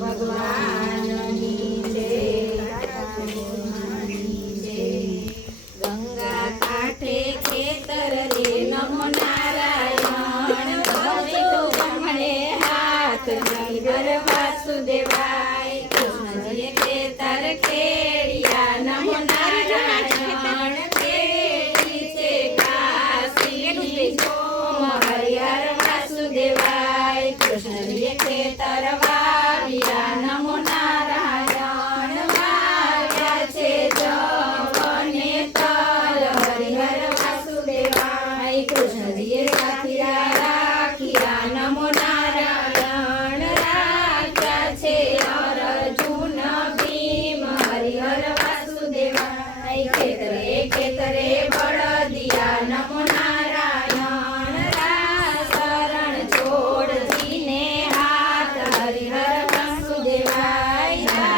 ભગવાનની જય, ગંગા કાંઠે ખેતર રે નમો નારાયણ, ભજો જમણે હાથ હરિહર વાસુદેવાય, કૃષ્ણજીએ ખેતર ખેડિયા નમો નારાયણ, ખેડી છે કાશી સોમ હરિહર વાસુદેવાય, કૃષ્ણજીએ ખેતર વાવ્યા નમો નારાયણ, વાવ્યા છે જવને તલ હરિહર વાસુદેવાય, કૃષ્ણજીએ સાથિયા રાખ્યા નમો નારાયણ, રાખ્યા છે અર્જુન ભીમ હરિહર વાસુદેવાય, ખેતરે ખેતરે બળદિયા નમો નારાયણ, શરણ છોડજીને હાથ હરિહર વાસુદેવાય,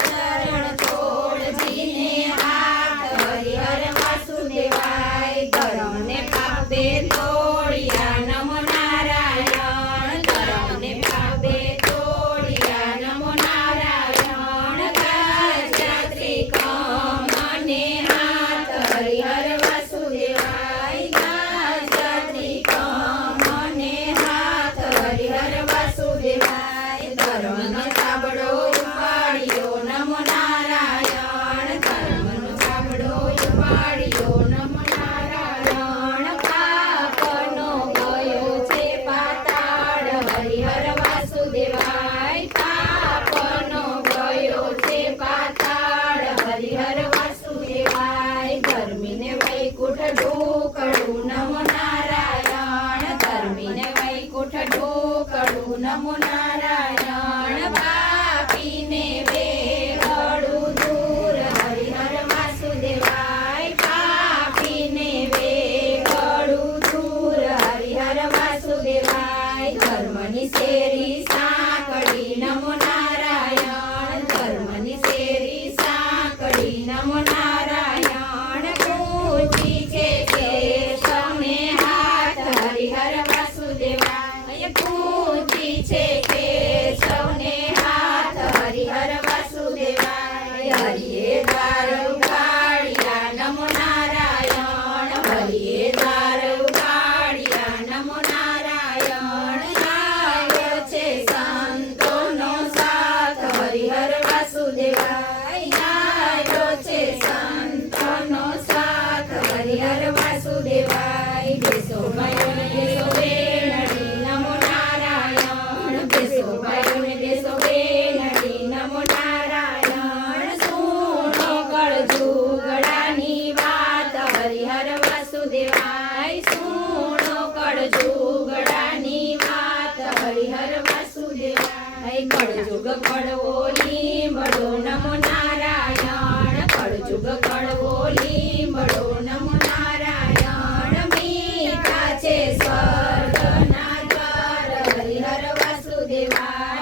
શરણ છોડજીને હાથ હરિહર વાસુદેવાય, ધર્મને પાપે તોડ્યા નમો નારાયણ, ધર્મને પાપે તોડ્યા નમો નારાયણ, ગાજ્યા ત્રિકમને હાથ હરિહર વાસુદેવાય, ગાજ્યા ત્રિકમને હાથ હરિહર વાસુદેવાય, ધર્મનો સાબડો ઉપાડ્યો નમો નારાયણ, ધર્મનો સાબડો ઉપાડ્યો નમો નારાયણ, પાપનો ગયો છે પાતાળ હરિહર વાસુદેવાય, પાપનો ગયો છે પાતાળ હરિહર વાસુદેવાય, ધર્મીને વૈકુંઠ ઢોકળું નમો નારાયણ, ધર્મીને વૈકુંઠ ઢોકળું નમો નારાયણ, પાપીને વેગળું દૂર હરિહર વાસુદેવાય, પાપીને વેગળું દૂર હરિહર વાસુદેવાય, ધર્મની શેરી સાંકળી નમો નારાયણ, ધર્મની શેરી સાંકળી નમો નારાયણ, પૂજી છે કેશવને હાથ હરિહર વાસુદેવાય, પૂજી છે કેશવને હાથ હરિહર વાસુદેવાય, હરિએ દ્વાર ઉગાડ્યા નમો નારાયણ, હરિએ દ્વાર ઉગાડ્યા નમો નારાયણ, આવ્યો છે સંતોનો સાથ હરિહર વાસુદેવાય, આવ્યો છે સંતોનો સાથ હરિહર વાસુદેવાય, બેસો ભાઈઓને બેસો બેનડી નમો નારાયણ, બેસો ભાઈઓને બેસો બેનડી નમો નારાયણ, સુનો કળજુગડાની વાત હરિહર વાસુદેવાય, સુનો કળજુગડાની વાત હરિહર વાસુદેવાય, કળજુગ કડવો લીંબડો નમો નારાયણ, કળજુગ કડવો લીંબડો નમો નારાયણ, મીઠા છે સ્વર્ગના દ્વાર હરિહર વાસુદેવાય,